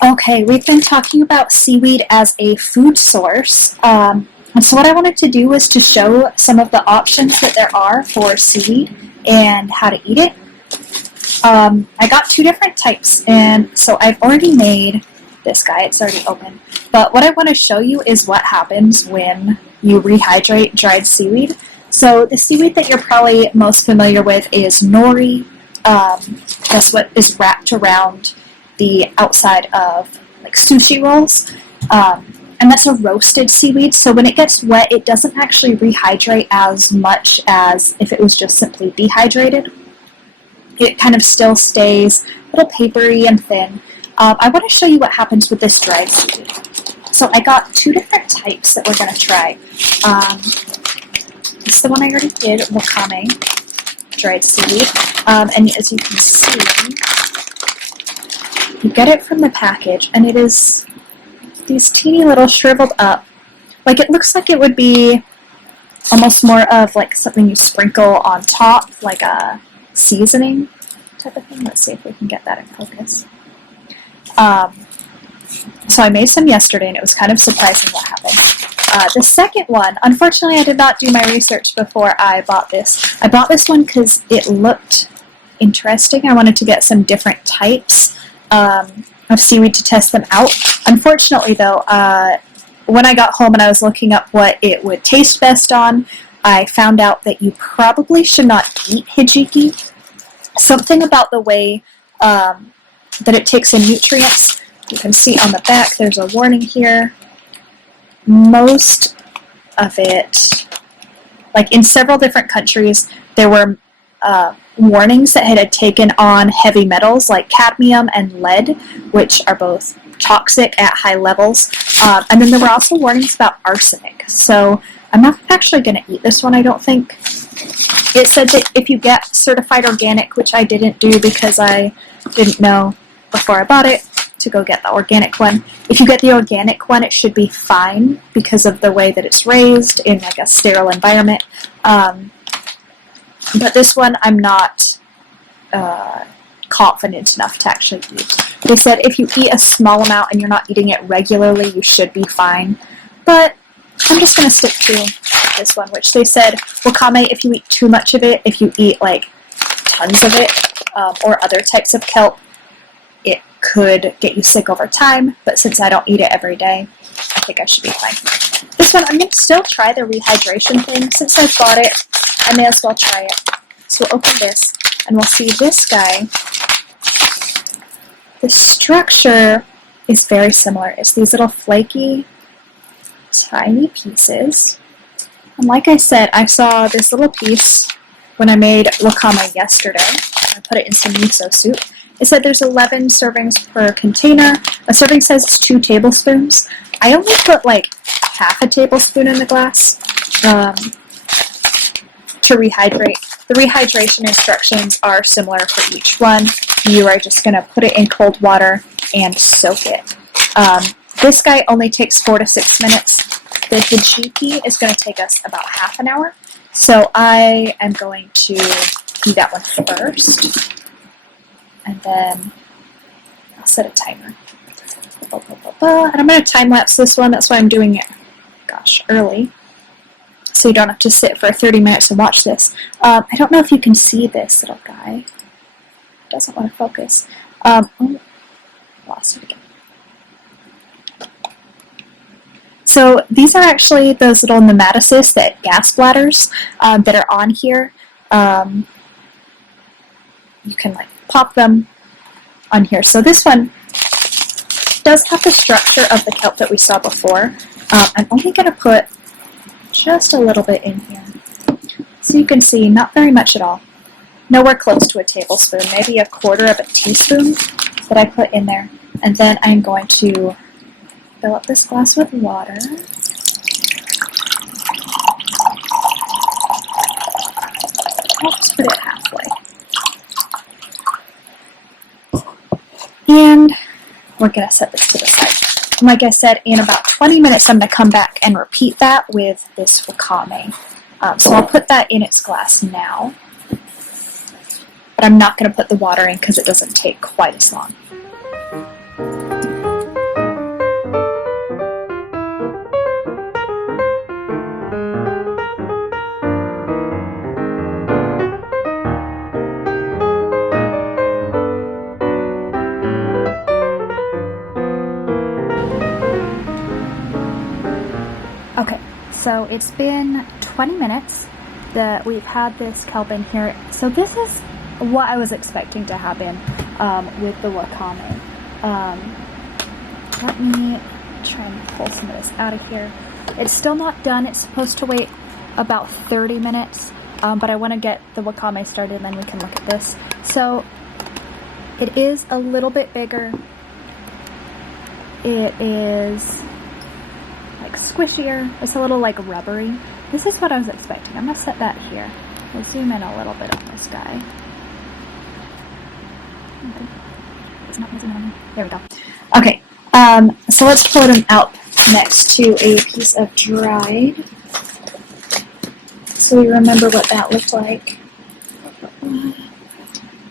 Okay, we've been talking about seaweed as a food source. And so what I wanted to do was to show some of the options that there are for seaweed and how to eat it. I got two different types, and so I've already made this guy. It's already open. But what I want to show you is what happens when you rehydrate dried seaweed. So the seaweed that you're probably most familiar with is nori. That's what is wrapped around the outside of like sushi rolls. And that's a roasted seaweed, so when it gets wet, it doesn't actually rehydrate as much as if it was just simply dehydrated. It kind of still stays a little papery and thin. I want to show you what happens with this dried seaweed. So I got two different types that we're going to try. It's the one I already did, wakame dried seaweed. And as you can see, you get it from the package, and it is these teeny little shriveled up. Like, it looks like it would be almost more of like something you sprinkle on top, like a seasoning type of thing. Let's see if we can get that in focus. So I made some yesterday, and it was kind of surprising what happened. The second one, unfortunately I did not do my research before I bought this. I bought this one because it looked interesting. I wanted to get some different types of seaweed to test them out. Unfortunately though, when I got home and I was looking up what it would taste best on, I found out that you probably should not eat hijiki. Something about the way that it takes in nutrients. You can see on the back there's a warning here. Most of it, like in several different countries, there were warnings that had taken on heavy metals like cadmium and lead, which are both toxic at high levels. And then there were also warnings about arsenic. So I'm not actually going to eat this one, I don't think. It said that if you get certified organic, which I didn't do because I didn't know before I bought it to go get the organic one. If you get the organic one, it should be fine because of the way that it's raised in like a sterile environment. But this one I'm not confident enough to actually eat. They said if you eat a small amount and you're not eating it regularly, you should be fine. But I'm just going to stick to this one, which they said, wakame, if you eat too much of it, if you eat like tons of it, or other types of kelp, it could get you sick over time, but since I don't eat it every day, I think I should be fine. This one, I'm going to still try the rehydration thing. Since I bought it, I may as well try it. So we'll open this, and we'll see this guy. The structure is very similar. It's these little flaky, tiny pieces. And like I said, I saw this little piece when I made wakame yesterday. I put it in some miso soup. It said there's 11 servings per container. A serving says it's 2 tablespoons. I only put like half a tablespoon in the glass to rehydrate. The rehydration instructions are similar for each one. You are just going to put it in cold water and soak it. This guy only takes 4 to 6 minutes. The hijiki is going to take us about half an hour. So I am going to do that one first. And then I'll set a timer. And I'm going to time-lapse this one. That's why I'm doing it, early. So you don't have to sit for 30 minutes and watch this. I don't know if you can see this little guy. It doesn't want to focus. Lost it again. So these are actually those little nematocysts, that gas bladders that are on here. You can like pop them on here. So this one does have the structure of the kelp that we saw before. I'm only going to put just a little bit in here. So you can see, not very much at all. Nowhere close to a tablespoon, maybe a quarter of a teaspoon that I put in there. And then I'm going to fill up this glass with water. I'll just put it halfway. And we're going to set this to the side. And like I said, in about 20 minutes, I'm going to come back and repeat that with this wakame. So I'll put that in its glass now. But I'm not going to put the water in because it doesn't take quite as long. Okay, so it's been 20 minutes that we've had this kelp in here. So this is what I was expecting to happen with the wakame. Let me try and pull some of this out of here. It's still not done. It's supposed to wait about 30 minutes, but I want to get the wakame started and then we can look at this. So it is a little bit bigger. It is like squishier. It's a little like rubbery. This is what I was expecting. I'm gonna set that here. We'll zoom in a little bit on this guy. Okay. It's not zooming on. There we go. Okay, so let's put him out next to a piece of dried, so we remember what that looked like.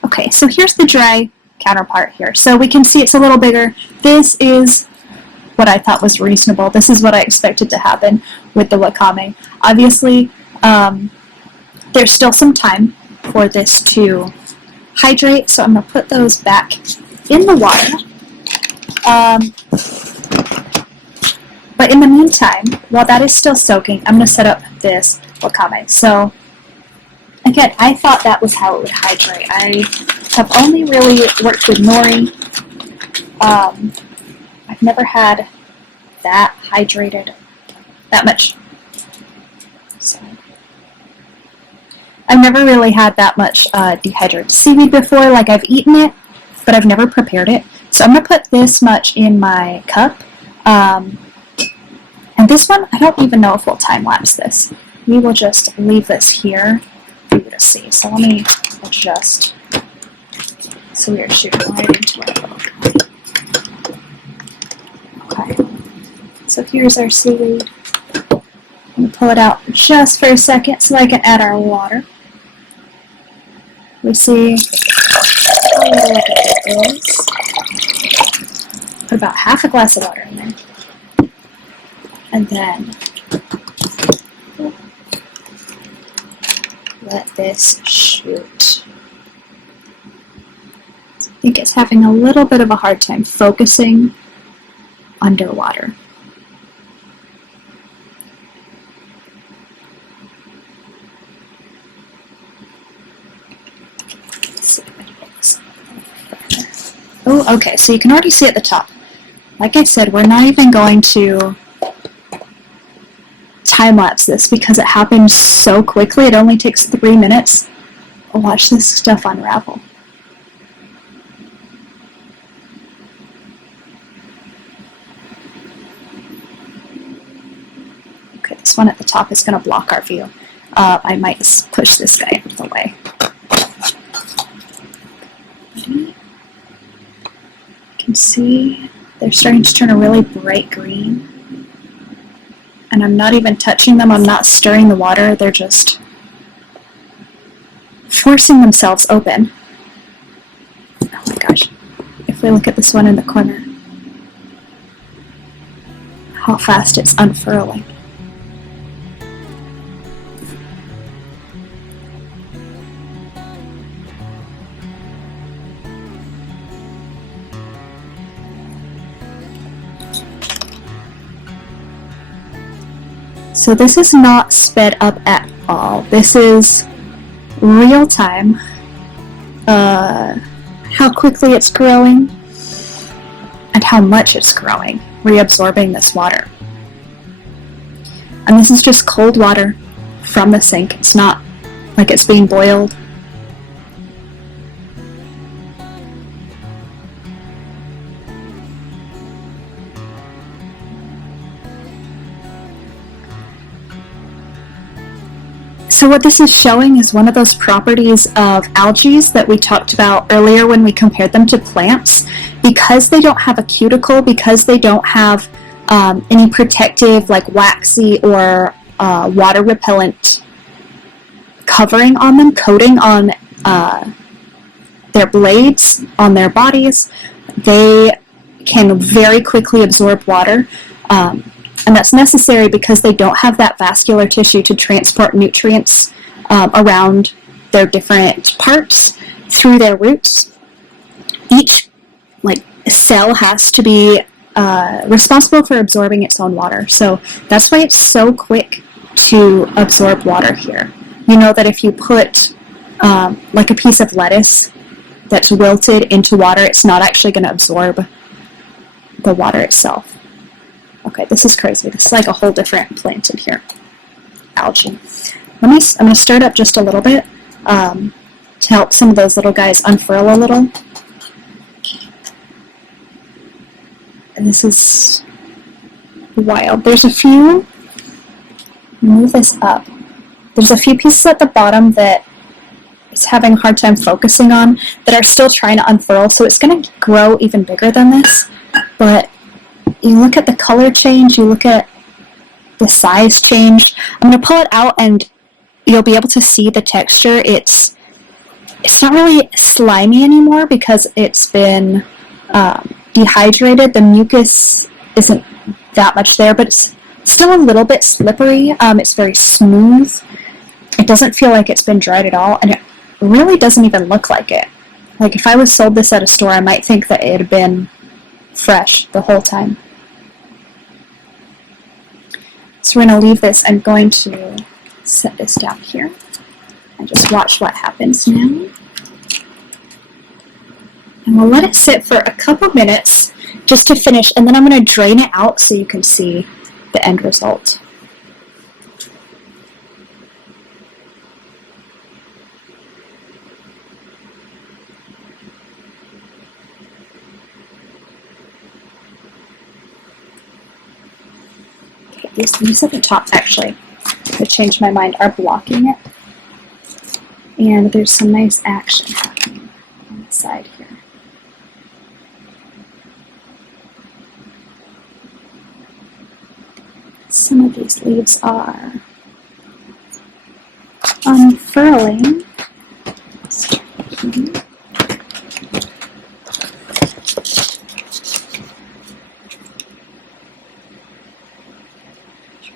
Okay, so here's the dry counterpart here. So we can see it's a little bigger. This is what I thought was reasonable. This is what I expected to happen with the wakame. Obviously, there's still some time for this to hydrate, so I'm going to put those back in the water. But in the meantime, while that is still soaking, I'm going to set up this wakame. So again, I thought that was how it would hydrate. I have only really worked with nori. I've never had that hydrated that much. So I've never really had that much dehydrated seaweed before. Like, I've eaten it, but I've never prepared it. So I'm going to put this much in my cup. And this one, I don't even know if we'll time-lapse this. We will just leave this here for you to see. So let me adjust. So we are shooting right into our book. Okay. So here's our seaweed. I'm going to pull it out just for a second so I can add our water. We see how little it is. Put about half a glass of water in there. And then let this shoot. So I think it's having a little bit of a hard time focusing underwater. Oh, okay, so you can already see at the top. Like I said, we're not even going to time-lapse this because it happens so quickly. It only takes 3 minutes. Watch this stuff unravel. Okay, this one at the top is going to block our view. I might push this guy out of the way. You can see they're starting to turn a really bright green. And I'm not even touching them, I'm not stirring the water, they're just forcing themselves open. Oh my gosh, if we look at this one in the corner, how fast it's unfurling. So this is not sped up at all. This is real time. How quickly it's growing and how much it's growing, reabsorbing this water. And this is just cold water from the sink. It's not like it's being boiled. So what this is showing is one of those properties of algae that we talked about earlier when we compared them to plants. Because they don't have a cuticle, because they don't have any protective, like waxy or water repellent covering on them, coating on their blades, on their bodies, they can very quickly absorb water. And that's necessary because they don't have that vascular tissue to transport nutrients around their different parts through their roots. Each cell has to be responsible for absorbing its own water. So that's why it's so quick to absorb water here. You know that if you put like a piece of lettuce that's wilted into water, it's not actually going to absorb the water itself. Okay, this is crazy. This is like a whole different plant in here. Algae. I'm going to stir it up just a little bit to help some of those little guys unfurl a little. And this is wild. There's a few, move this up. There's a few pieces at the bottom that it's having a hard time focusing on that are still trying to unfurl, so it's going to grow even bigger than this. But you look at the color change, you look at the size change. I'm going to pull it out and you'll be able to see the texture. It's not really slimy anymore because it's been dehydrated. The mucus isn't that much there, but it's still a little bit slippery. It's very smooth. It doesn't feel like it's been dried at all, and it really doesn't even look like it. Like if I was sold this at a store, I might think that it had been fresh the whole time. So we're going to leave this. I'm going to set this down here and just watch what happens now. And we'll let it sit for a couple minutes just to finish, and then I'm going to drain it out so you can see the end result. Okay, these leaves at the top, actually, I changed my mind, are blocking it. And there's some nice action happening on the side here. Some of these leaves are unfurling. Try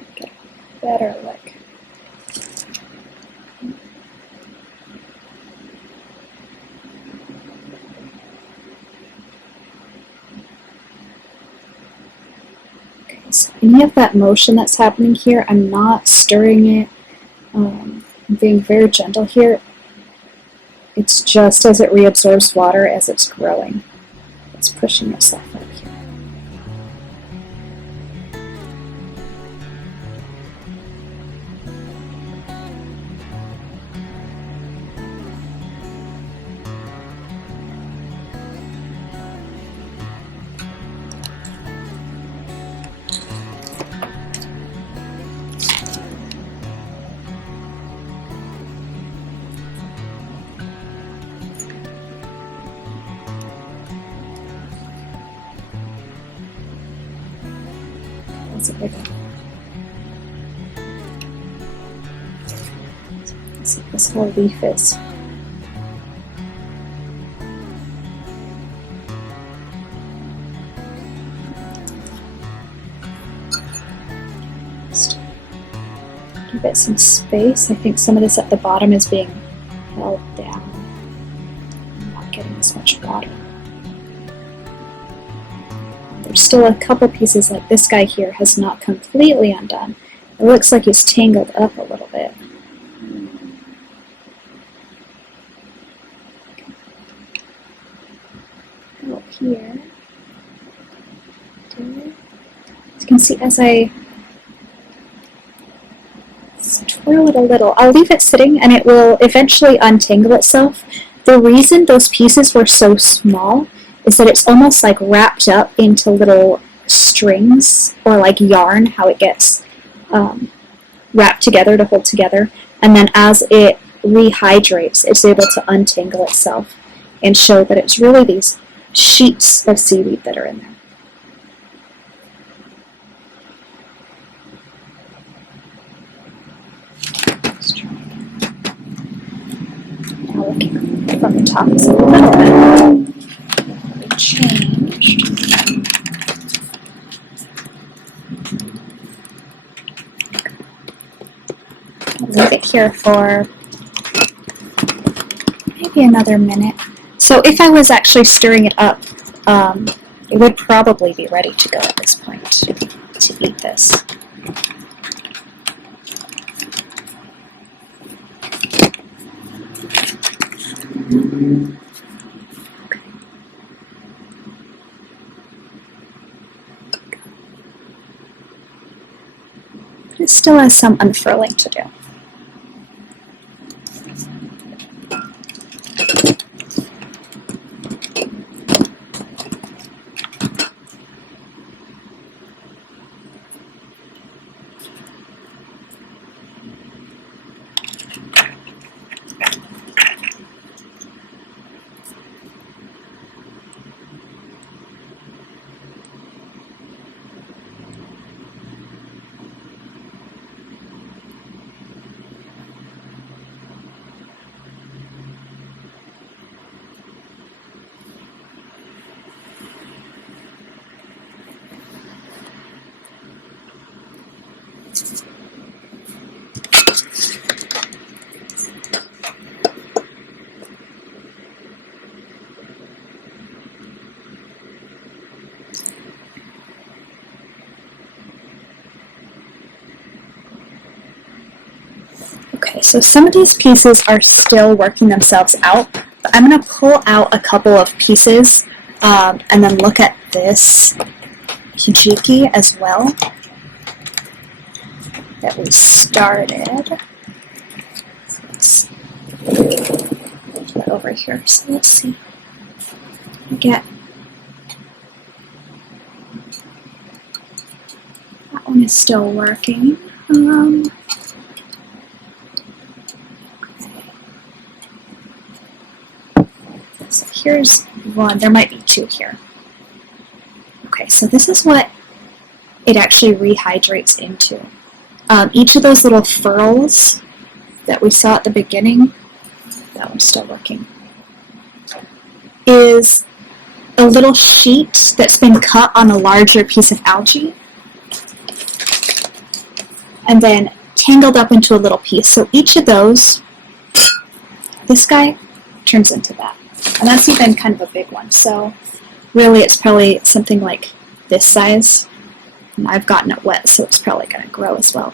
to get a better look. So any of that motion that's happening here, I'm not stirring it. I'm being very gentle here. It's just as it reabsorbs water as it's growing. It's pushing itself up here. That's a big one. Let's see what this whole leaf is. Just give it some space. I think some of this at the bottom is being held down. I'm not getting as much water. There's still a couple pieces, like this guy here has not completely undone. It looks like he's tangled up a little bit. Go up here. As you can see, as I twirl it a little, I'll leave it sitting and it will eventually untangle itself. The reason those pieces were so small is that it's almost like wrapped up into little strings, or like yarn, how it gets wrapped together to hold together. And then as it rehydrates, it's able to untangle itself and show that it's really these sheets of seaweed that are in there. Let's try again. Now looking from the top, it's a little bit changed. I'll leave it here for maybe another minute. So if I was actually stirring it up, It would probably be ready to go at this point to eat this. It still has some unfurling to do. Okay, so some of these pieces are still working themselves out, but I'm going to pull out a couple of pieces and then look at this hijiki as well that we started. So let's put that over here. So let's see. Get that one is still working. So here's one. There might be two here. Okay, so this is what it actually rehydrates into. Each of those little furls that we saw at the beginning, that one's still working, is a little sheet that's been cut on a larger piece of algae and then tangled up into a little piece. So each of those, this guy turns into that. And that's even kind of a big one. So really it's probably something like this size. And I've gotten it wet, so it's probably going to grow as well.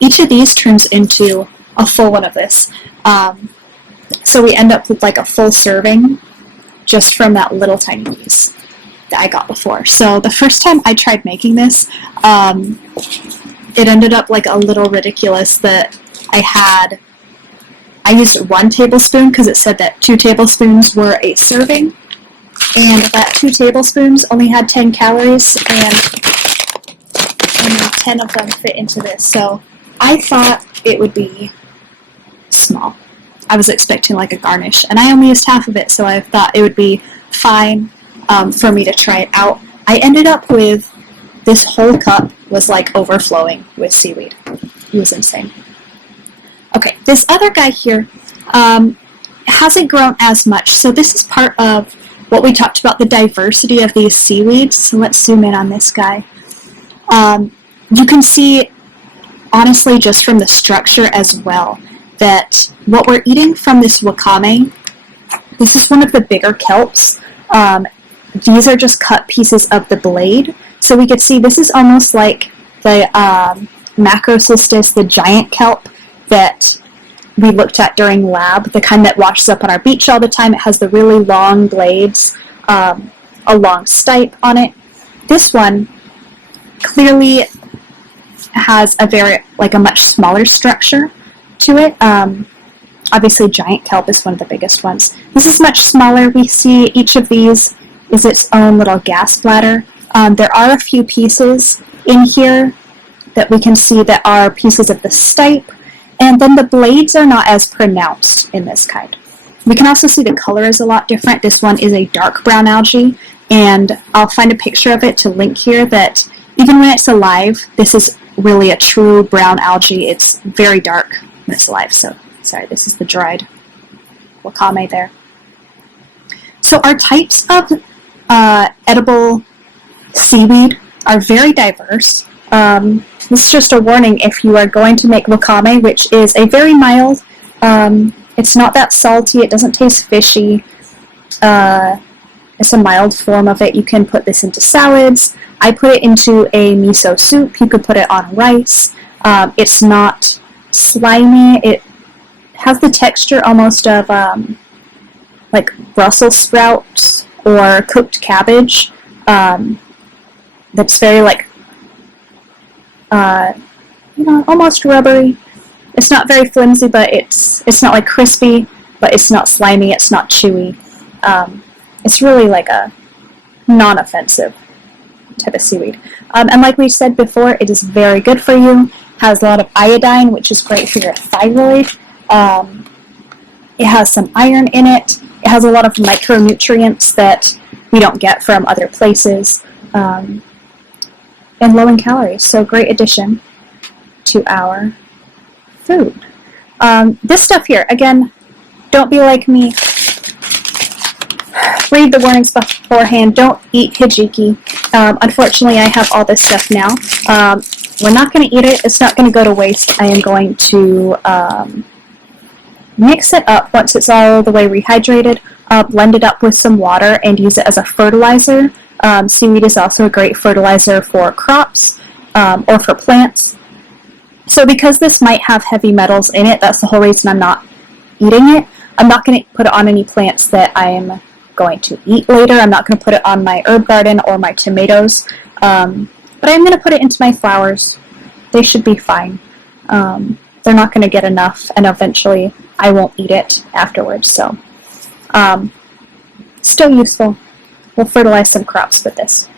Each of these turns into a full one of this. So we end up with like a full serving just from that little tiny piece that I got before. So the first time I tried making this, it ended up like a little ridiculous that I used 1 tablespoon because it said that 2 tablespoons were a serving, and that 2 tablespoons only had 10 calories, and only 10 of them fit into this. So I thought it would be small. I was expecting like a garnish, and I only used half of it, so I thought it would be fine for me to try it out. I ended up with this whole cup was like overflowing with seaweed. It was insane. Okay, this other guy here hasn't grown as much. So this is part of what we talked about, the diversity of these seaweeds. So let's zoom in on this guy. You can see, honestly, just from the structure as well, that what we're eating from this wakame, this is one of the bigger kelps. These are just cut pieces of the blade. So we could see this is almost like the Macrocystis, the giant kelp, that we looked at during lab, the kind that washes up on our beach all the time. It has the really long blades, a long stipe on it. This one clearly has a much smaller structure to it. Obviously giant kelp is one of the biggest ones. This is much smaller. We see each of these is its own little gas bladder. There are a few pieces in here that we can see that are pieces of the stipe. And then the blades are not as pronounced in this kind. We can also see the color is a lot different. This one is a dark brown algae, and I'll find a picture of it to link here that even when it's alive, this is really a true brown algae. It's very dark when it's alive. So, sorry, this is the dried wakame there. So our types of edible seaweed are very diverse. This is just a warning if you are going to make wakame, which is a very mild, it's not that salty, it doesn't taste fishy. It's a mild form of it. You can put this into salads. I put it into a miso soup. You could put it on rice. It's not slimy. It has the texture almost of like Brussels sprouts or cooked cabbage. That's very like almost rubbery. It's not very flimsy, but it's not like crispy, but it's not slimy. It's not chewy. It's really like a non-offensive type of seaweed. And like we said before, it is very good for you. Has a lot of iodine, which is great for your thyroid. It has some iron in it. It has a lot of micronutrients that we don't get from other places. And low in calories, so great addition to our food. This stuff here, again, don't be like me. Read the warnings beforehand. Don't eat hijiki. Unfortunately, I have all this stuff now. We're not going to eat it. It's not going to go to waste. I am going to mix it up once it's all the way rehydrated, blend it up with some water, and use it as a fertilizer. Seaweed is also a great fertilizer for crops or for plants. So because this might have heavy metals in it, that's the whole reason I'm not eating it. I'm not going to put it on any plants that I'm going to eat later. I'm not going to put it on my herb garden or my tomatoes. But I'm going to put it into my flowers. They should be fine. They're not going to get enough, and eventually I won't eat it afterwards. So, still useful. We'll fertilize some crops with this.